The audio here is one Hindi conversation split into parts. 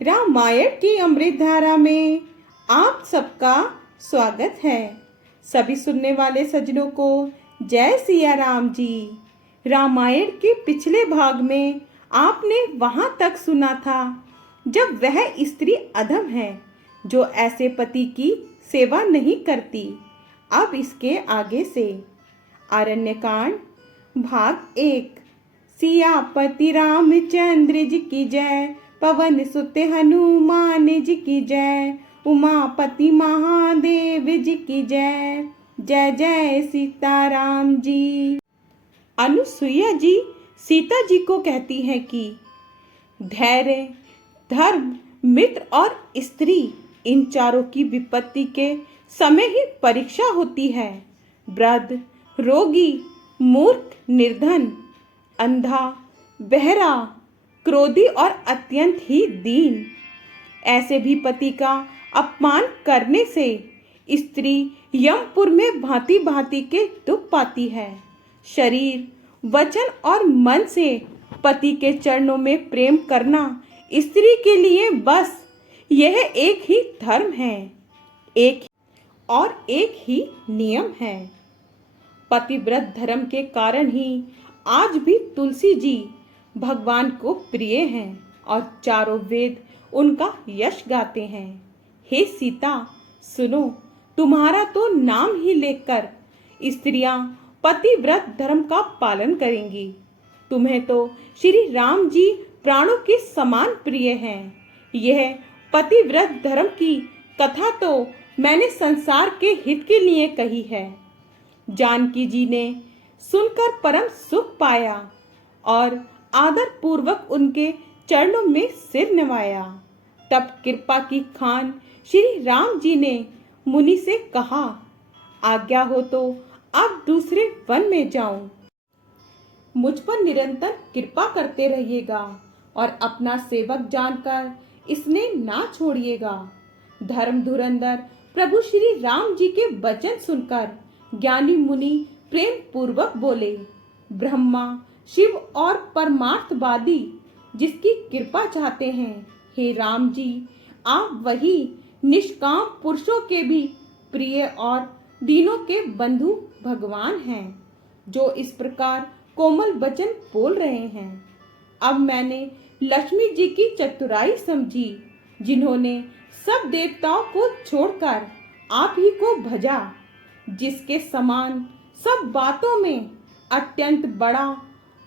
रामायण की अमृत धारा में आप सबका स्वागत है। सभी सुनने वाले सज्जनों को जय सिया राम जी। रामायण के पिछले भाग में आपने वहां तक सुना था जब वह स्त्री अधम है जो ऐसे पति की सेवा नहीं करती। अब इसके आगे से आरण्यकांड भाग 1। सियापति रामचंद्र जी की जय, पवन सुत हनुमान जी की जय, उमापति महादेव जी की जय। जय जय सीताराम जी। अनुसुईया जी सीता जी को कहती हैं कि धैर्य, धर्म, मित्र और स्त्री, इन चारों की विपत्ति के समय ही परीक्षा होती है। वृद्ध, रोगी, मूर्ख, निर्धन, अंधा, बहरा, क्रोधी और अत्यंत ही दीन, ऐसे भी पति का अपमान करने से स्त्री यमपुर में भांति भांति के दुख पाती है। शरीर, वचन और मन से पति के चरणों में प्रेम करना स्त्री के लिए बस यह एक ही धर्म है, एक ही नियम है। पतिव्रत धर्म के कारण ही आज भी तुलसी जी भगवान को प्रिय हैं और चारों वेद उनका यश गाते हैं। हे सीता, सुनो, तुम्हारा तो नाम ही लेकर स्त्रियां पतिव्रत धर्म का पालन करेंगी। तुम्हें तो श्री राम जी प्राणों के समान प्रिय हैं। यह पतिव्रत धर्म की कथा तो मैंने संसार के हित के लिए कही है। जानकी जी ने सुनकर परम सुख पाया और आदर पूर्वक उनके चरणों में सिर नवाया। तब कृपा की खान श्री राम जी ने मुनि से कहा, आज्ञा हो तो अब दूसरे वन में जाऊं। मुझ पर निरंतर कृपा करते रहिएगा और अपना सेवक जानकर इसने ना छोड़िएगा। धर्म धुरंधर प्रभु श्री राम जी के वचन सुनकर ज्ञानी मुनि प्रेम पूर्वक बोले, ब्रह्मा, शिव और परमार्थवादी जिसकी कृपा चाहते हैं, हे राम जी, आप वही निष्काम पुरुषों के भी प्रिय और दीनों के बंधु भगवान हैं जो इस प्रकार कोमल वचन बोल रहे हैं। अब मैंने लक्ष्मी जी की चतुराई समझी, जिन्होंने सब देवताओं को छोड़कर आप ही को भजा, जिसके समान सब बातों में अत्यंत बड़ा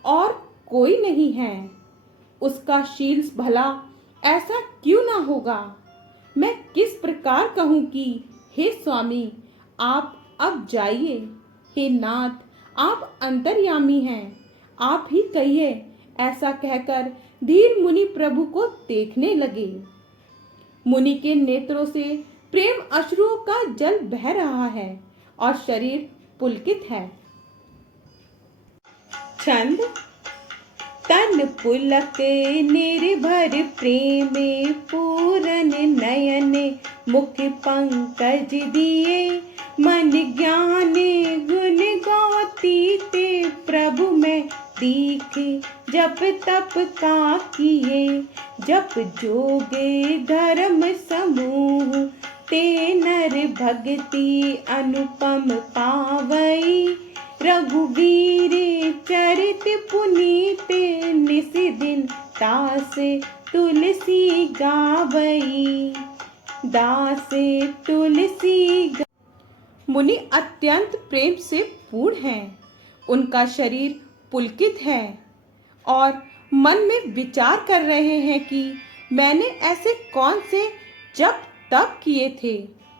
और कोई नहीं है। उसका शील भला ऐसा क्यों ना होगा। मैं किस प्रकार कहूँ कि हे स्वामी, आप अब जाइए। हे नाथ, आप अंतर्यामी हैं, आप ही कहिए। ऐसा कहकर धीर मुनि प्रभु को देखने लगे। मुनि के नेत्रों से प्रेम अश्रुओं का जल बह रहा है और शरीर पुलकित है। छंद। तन पुलक निर्भर प्रेम पूरन नयन, मुख पंकज दिए मन ज्ञान गुण गौती ते प्रभु में दीख जप तप का किए, जप जोगे धर्म समूह ते नर भक्ति अनुपम पावई, रघुवीर चरित पुनीत निस दिन दास तुलसी गावई, दास तुलसी। मुनि अत्यंत प्रेम से पूर्ण हैं, उनका शरीर पुलकित है और मन में विचार कर रहे हैं कि मैंने ऐसे कौन से जप तप किए थे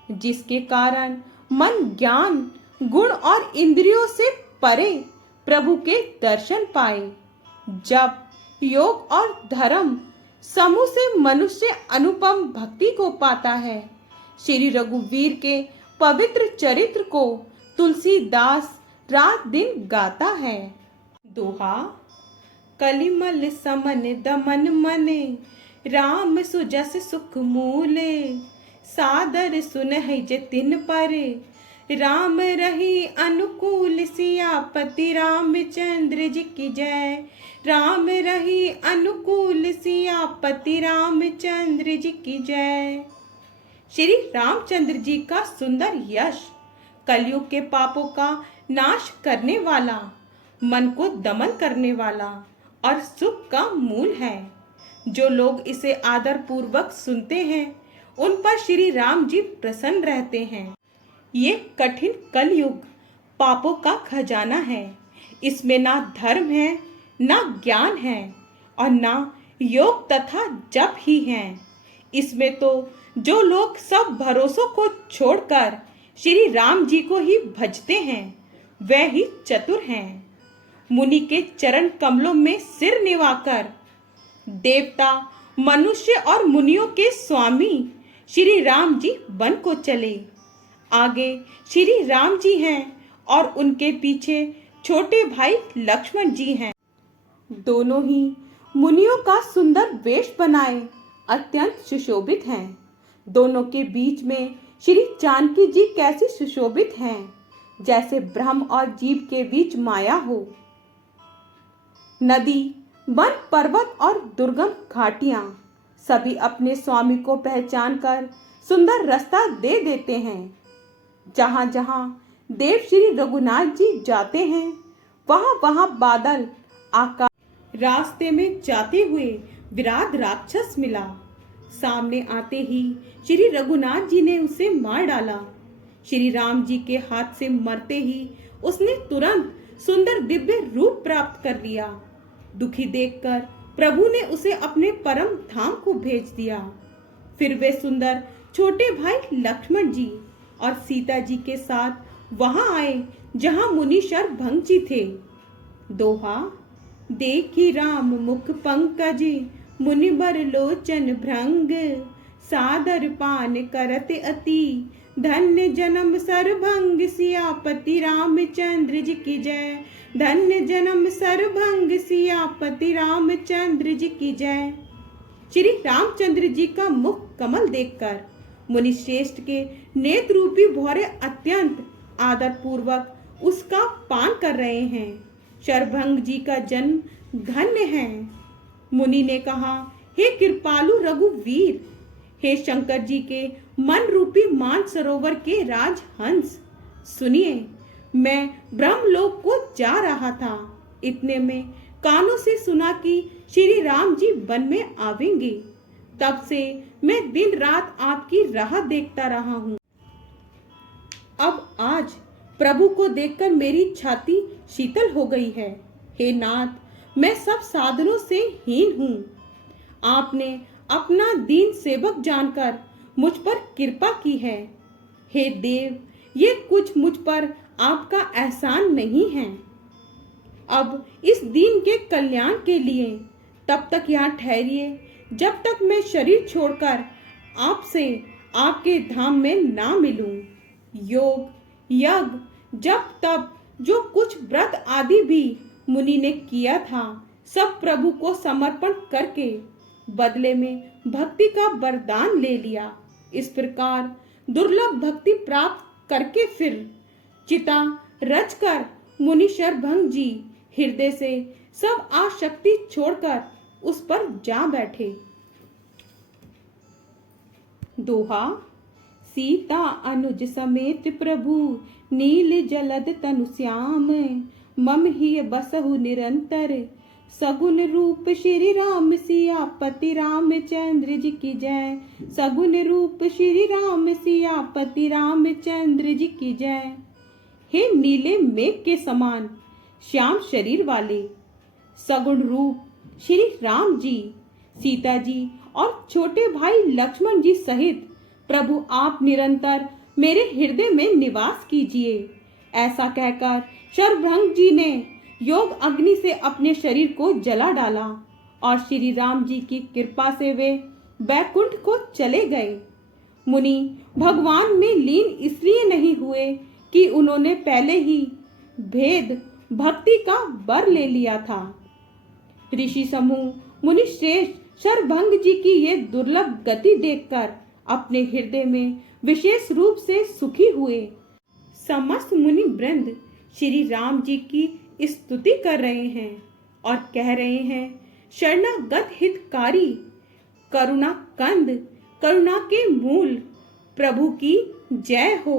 जिसके कारण मन ज्ञान गुण और इंद्रियों से परे प्रभु के दर्शन पाए। जब योग और धर्म समूह से मनुष्य अनुपम भक्ति को पाता है। श्री रघुवीर के पवित्र चरित्र को तुलसीदास रात दिन गाता है। दोहा। कलिमल समन दमन मने, राम सुजस सुख मूले, सादर सुनहि जतिन पर, राम रही अनुकूल सियापति रामचंद्र जी की जय। राम रही अनुकूल सियापति रामचंद्र जी की जय। श्री रामचंद्र जी का सुंदर यश कलयुग के पापों का नाश करने वाला, मन को दमन करने वाला और सुख का मूल है। जो लोग इसे आदर पूर्वक सुनते हैं उन पर श्री राम जी प्रसन्न रहते हैं। ये कठिन कलयुग पापों का खजाना है। इसमें ना धर्म है, ना ज्ञान है और ना योग तथा जप ही है। इसमें तो जो लोग सब भरोसों को छोड़कर श्री राम जी को ही भजते हैं वह ही चतुर हैं। मुनि के चरण कमलों में सिर निवाकर देवता, मनुष्य और मुनियों के स्वामी श्री राम जी बन को चले। आगे श्री राम जी हैं और उनके पीछे छोटे भाई लक्ष्मण जी हैं। दोनों ही मुनियों का सुंदर वेश बनाए अत्यंत सुशोभित हैं। दोनों के बीच में श्री जानकी जी कैसी सुशोभित हैं, जैसे ब्रह्म और जीव के बीच माया हो। नदी, वन, पर्वत और दुर्गम घाटियां सभी अपने स्वामी को पहचान कर सुंदर रास्ता दे देते हैं। जहां जहां देव श्री रघुनाथ जी जाते हैं वहां वहां बादल, आकाश। रास्ते में जाते हुए विराट राक्षस मिला। सामने आते ही श्री रघुनाथ जी ने उसे मार डाला। श्री राम जी के हाथ से मरते ही उसने तुरंत सुंदर दिव्य रूप प्राप्त कर लिया। दुखी देखकर प्रभु ने उसे अपने परम धाम को भेज दिया। फिर वे सुंदर छोटे भाई लक्ष्मण जी और सीता जी के साथ वहां आए जहां मुनि शरभंग जी थे। दोहा, देखी राम मुख पंकज मुनिबर लोचन भृंग, सादर पान करत अति धन्य जन्म सरभंग सियापति रामचंद्र जी की जय। धन्य जन्म सरभंग सियापति रामचंद्र जी की जय। श्री रामचंद्र जी का मुख कमल देखकर मुनि श्रेष्ठ के नेत्र रूपी भौरे अत्यंत आदर पूर्वक उसका पान कर रहे हैं। शरभंग जी का जन्म धन्य है। मुनि ने कहा, हे कृपालु रघुवीर, हे शंकर जी के मन रूपी मान सरोवर के राजहंस, सुनिए, मैं ब्रह्मलोक को जा रहा था। इतने में कानों से सुना कि श्री राम जी वन में आवेंगे। तब से मैं दिन रात आपकी राह देखता रहा हूँ। अब आज प्रभु को देखकर मेरी छाती शीतल हो गई है। हे नाथ, मैं सब साधनों से हीन हूँ। आपने अपना दीन सेवक जानकर मुझ पर कृपा की है। हे देव, ये कुछ मुझ पर आपका एहसान नहीं है। अब इस दीन के कल्याण के लिए तब तक यहाँ ठहरिए जब तक मैं शरीर छोड़कर आपसे आपके धाम में ना मिलूं। योग, यज्ञ, जप, तप, जो कुछ व्रत आदि भी मुनि ने किया था, सब प्रभु को समर्पण करके बदले में भक्ति का वरदान ले लिया। इस प्रकार दुर्लभ भक्ति प्राप्त करके फिर चिता रचकर मुनि शरभंग जी हृदय से सब आसक्ति छोड़कर उस पर जा बैठे। दोहा, सीता अनुज समेत प्रभु नील जलद तनु श्याम, मम ही बसहु निरंतर सगुन रूप श्री राम सियापति रामचंद्र जी की जय। सगुन रूप श्री राम सियापति रामचंद्र जी की जय। हे नीले मेघ के समान श्याम शरीर वाले, सगुण रूप श्री राम जी, सीता जी और छोटे भाई लक्ष्मण जी सहित प्रभु आप निरंतर मेरे हृदय में निवास कीजिए। ऐसा कहकर शरभंग जी ने योग अग्नि से अपने शरीर को जला डाला और श्री राम जी की कृपा से वे बैकुंठ को चले गए। मुनि भगवान में लीन इसलिए नहीं हुए कि उन्होंने पहले ही भेद भक्ति का वर ले लिया था। ऋषि समूह मुनि श्रेष्ठ शरभंग जी की ये दुर्लभ गति देखकर अपने हृदय में विशेष रूप से सुखी हुए। समस्त मुनि वृंद श्री राम जी की स्तुति कर रहे हैं और कह रहे हैं, शरणागत हितकारी, करुणा कंद, करुणा के मूल, प्रभु की जय हो,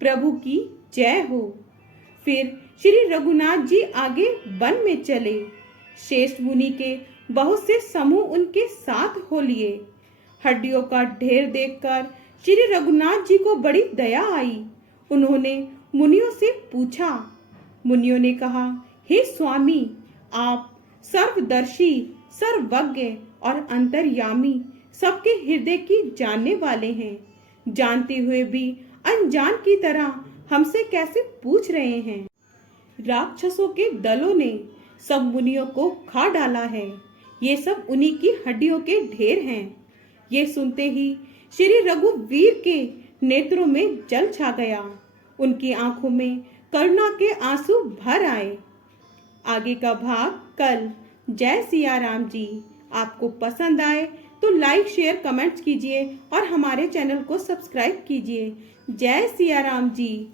प्रभु की जय हो। फिर श्री रघुनाथ जी आगे वन में चले। शेष मुनि के बहुत से समूह उनके साथ हो लिए। हड्डियों का ढेर देखकर श्री रघुनाथ जी को बड़ी दया आई। उन्होंने मुनियों से पूछा। मुनियों ने कहा, हे स्वामी, आप सर्वदर्शी, सर्वज्ञ और अंतर्यामी, सबके हृदय की जानने वाले हैं। जानते हुए भी अनजान की तरह हमसे कैसे पूछ रहे हैं? राक्षसों के दलों ने सब मुनियों को खा डाला है। ये सब उन्हीं की हड्डियों के ढेर हैं। ये सुनते ही श्री रघुवीर के नेत्रों में जल छा गया। उनकी आंखों में करुणा के आंसू भर आए। आगे का भाग कल। जय सिया राम जी। आपको पसंद आए तो लाइक, शेयर, कमेंट्स कीजिए और हमारे चैनल को सब्सक्राइब कीजिए। जय सिया राम जी।